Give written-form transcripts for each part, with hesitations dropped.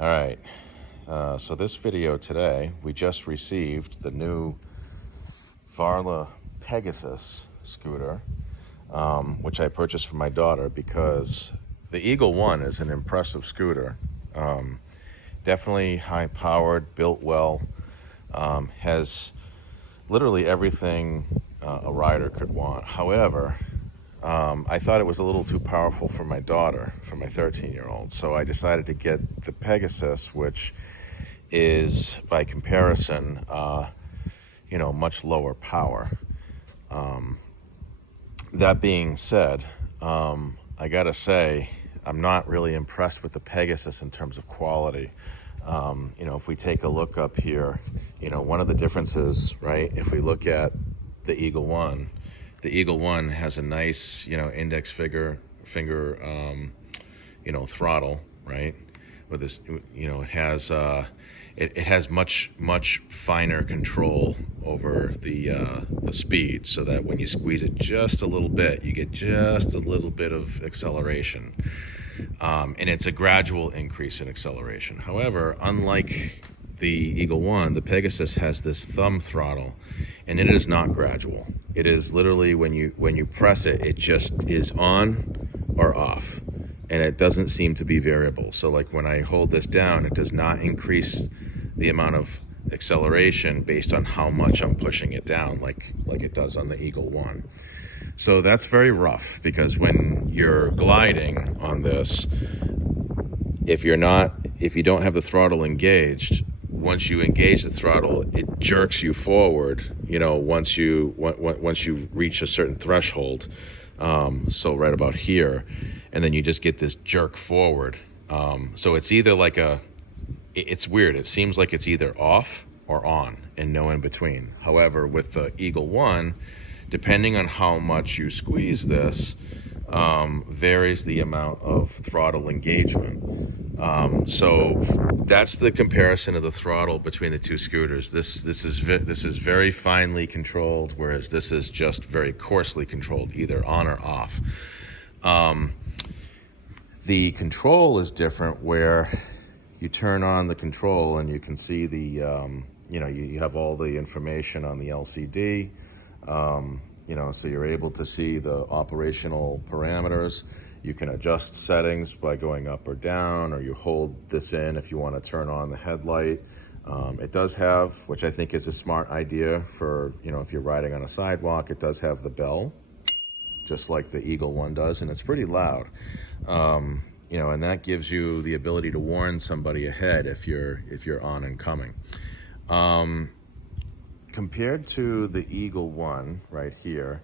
All right, so this video today, we just received the new Varla Pegasus scooter, which I purchased for my daughter because the Eagle One is an impressive scooter. Definitely high-powered, built well, has literally everything a rider could want. However, I thought it was a little too powerful for my daughter, for my 13-year-old. So I decided to get the Pegasus, which is, by comparison, much lower power. That being said, I gotta say, I'm not really impressed with the Pegasus in terms of quality. If we take a look up here, one of the differences, right, if we look at the Eagle One, the Eagle One has a nice, index finger, throttle, right? With this, it has much finer control over the speed, so that when you squeeze it just a little bit, you get just a little bit of acceleration, and it's a gradual increase in acceleration. However, unlike the Eagle One, the Pegasus has this thumb throttle, and it is not gradual. It is literally when you press it, it just is on or off, and it doesn't seem to be variable. So like when I hold this down, it does not increase the amount of acceleration based on how much I'm pushing it down, like it does on the Eagle One. So that's very rough, because when you're gliding on this, if you don't have the throttle engaged, once you engage the throttle, it jerks you forward, once you reach a certain threshold, so right about here, and then you just get this jerk forward. So it's either like it's weird. It seems like it's either off or on and no in between. However, with the Eagle One, depending on how much you squeeze this, varies the amount of throttle engagement. So that's the comparison of the throttle between the two scooters. This is very finely controlled, whereas this is just very coarsely controlled, either on or off. The control is different, where you turn on the control and you can see the you have all the information on the LCD. So you're able to see the operational parameters. You can adjust settings by going up or down, or you hold this in if you want to turn on the headlight. It does have, which I think is a smart idea for, if you're riding on a sidewalk, it does have the bell, just like the Eagle One does, and it's pretty loud. And that gives you the ability to warn somebody ahead if you're on and coming. Compared to the Eagle One right here,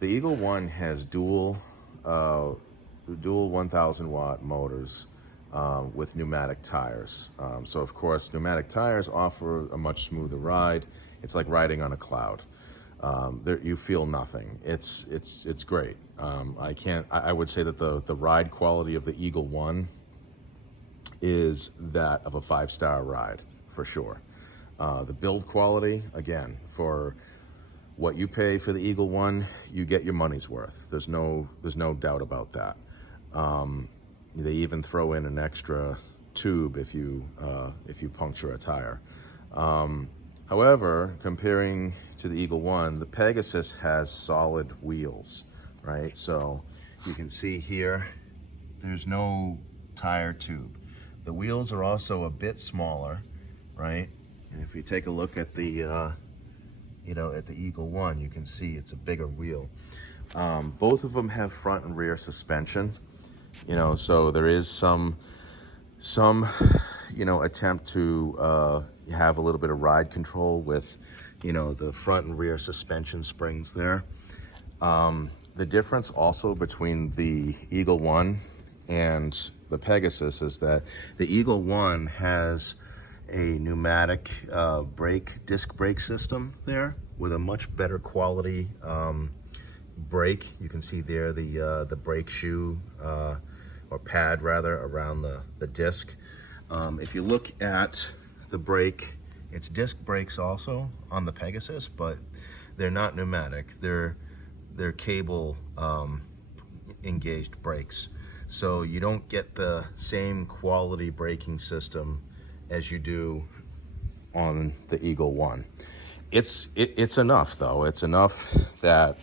the Eagle One has dual 1,000 watt motors with pneumatic tires. So of course, pneumatic tires offer a much smoother ride. It's like riding on a cloud. You feel nothing. It's great. I would say that the ride quality of the Eagle One is that of a 5-star ride for sure. The build quality, again, for what you pay for the Eagle One, you get your money's worth. There's no doubt about that. They even throw in an extra tube if you puncture a tire. However, comparing to the Eagle One, the Pegasus has solid wheels, right? So you can see here, there's no tire tube. The wheels are also a bit smaller, right? And if you take a look at the at the Eagle One, you can see it's a bigger wheel. Both of them have front and rear suspension, so there is some attempt to have a little bit of ride control with, the front and rear suspension springs there. The difference also between the Eagle One and the Pegasus is that the Eagle One has a pneumatic disc brake system there with a much better quality brake. You can see there the brake shoe or pad rather around the disc. If you look at the brake, it's disc brakes also on the Pegasus, but they're not pneumatic. They're cable engaged brakes. So you don't get the same quality braking system as you do on the Eagle One. It's enough though. It's enough that,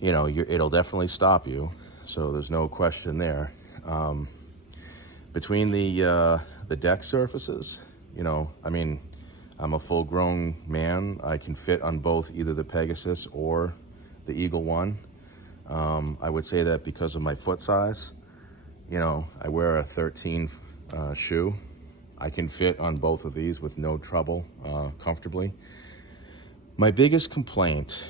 you know, it'll definitely stop you. So there's no question there. Between the deck surfaces, you know, I mean, I'm a full-grown man. I can fit on both either the Pegasus or the Eagle One. I would say that because of my foot size, you know, I wear a 13 shoe. I can fit on both of these with no trouble, comfortably. My biggest complaint,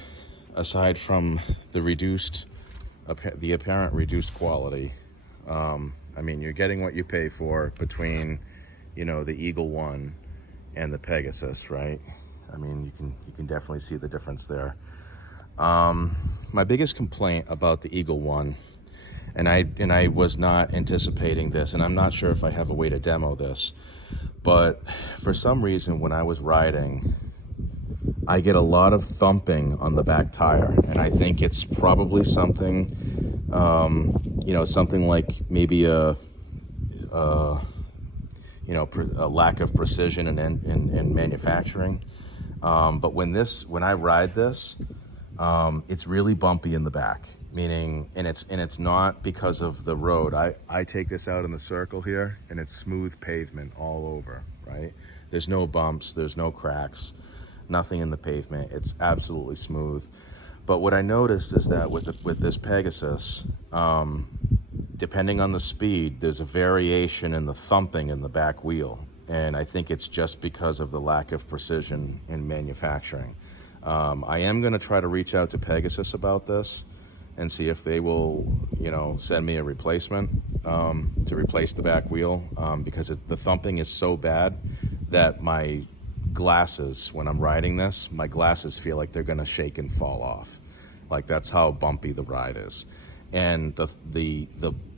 aside from the apparent reduced quality, I mean, you're getting what you pay for between, you know, the Eagle One and the Pegasus, right? I mean, you can definitely see the difference there. My biggest complaint about the Eagle One, and I was not anticipating this, and I'm not sure if I have a way to demo this, but for some reason when I was riding, I get a lot of thumping on the back tire, and I think it's probably something, you know, something like maybe a lack of precision in manufacturing. But when I ride this, it's really bumpy in the back, meaning, and it's not because of the road. I take this out in the circle here, and it's smooth pavement all over, right? There's no bumps, there's no cracks, nothing in the pavement. It's absolutely smooth. But what I noticed is that with this Pegasus, depending on the speed, there's a variation in the thumping in the back wheel. And I think it's just because of the lack of precision in manufacturing. I am going to try to reach out to Pegasus about this and see if they will, you know, send me a replacement to replace the back wheel, because the thumping is so bad that my glasses, when I'm riding this, my glasses feel like they're going to shake and fall off. Like, that's how bumpy the ride is. And the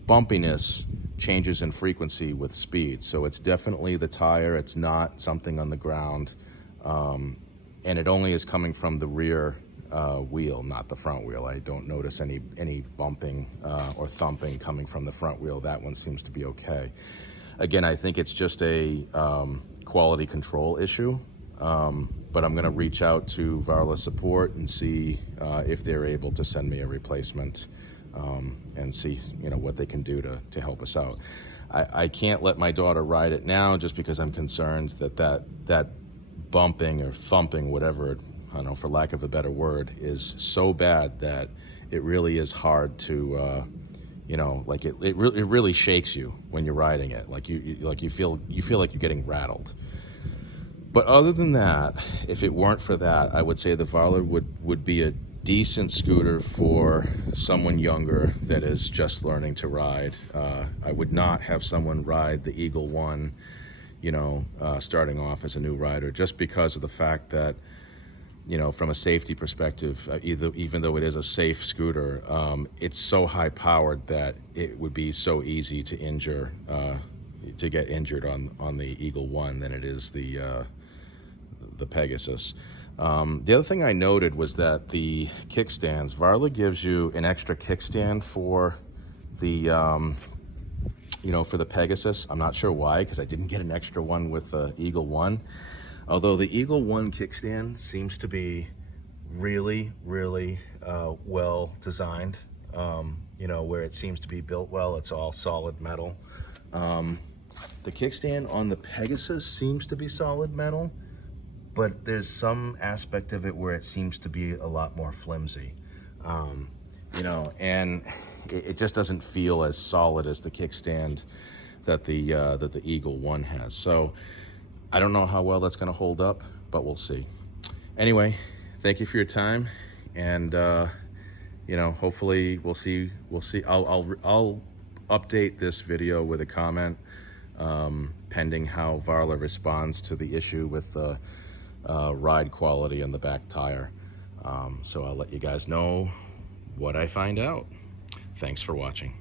bumpiness changes in frequency with speed. So it's definitely the tire. It's not something on the ground. And it only is coming from the rear wheel, not the front wheel. I don't notice any bumping or thumping coming from the front wheel. That one seems to be okay. Again, I think it's just a quality control issue. But I'm going to reach out to Varla support and see if they're able to send me a replacement, and see, you know, what they can do to help us out. I can't let my daughter ride it now just because I'm concerned that bumping or thumping, whatever, I don't know, for lack of a better word, is so bad that it really is hard to, you know, like it really shakes you when you're riding it. Like you feel like you're getting rattled. But other than that, if it weren't for that, I would say the Varla would be a decent scooter for someone younger that is just learning to ride. I would not have someone ride the Eagle One, you know, starting off as a new rider, just because of the fact that, you know, from a safety perspective, even though it is a safe scooter, it's so high powered that it would be so easy to get injured on the Eagle One than it is the Pegasus. The other thing I noted was that the kickstands, Varla gives you an extra kickstand for the, you know, for the Pegasus. I'm not sure why, because I didn't get an extra one with the Eagle One. Although the Eagle One kickstand seems to be really, really well designed, you know, where it seems to be built well. It's all solid metal. The kickstand on the Pegasus seems to be solid metal, but there's some aspect of it where it seems to be a lot more flimsy, you know, and it just doesn't feel as solid as the kickstand that the Eagle One has. So I don't know how well that's going to hold up, but we'll see. Anyway, thank you for your time, and you know, hopefully we'll see. I'll update this video with a comment, pending how Varla responds to the issue with the ride quality on the back tire. So I'll let you guys know what I find out. Thanks for watching.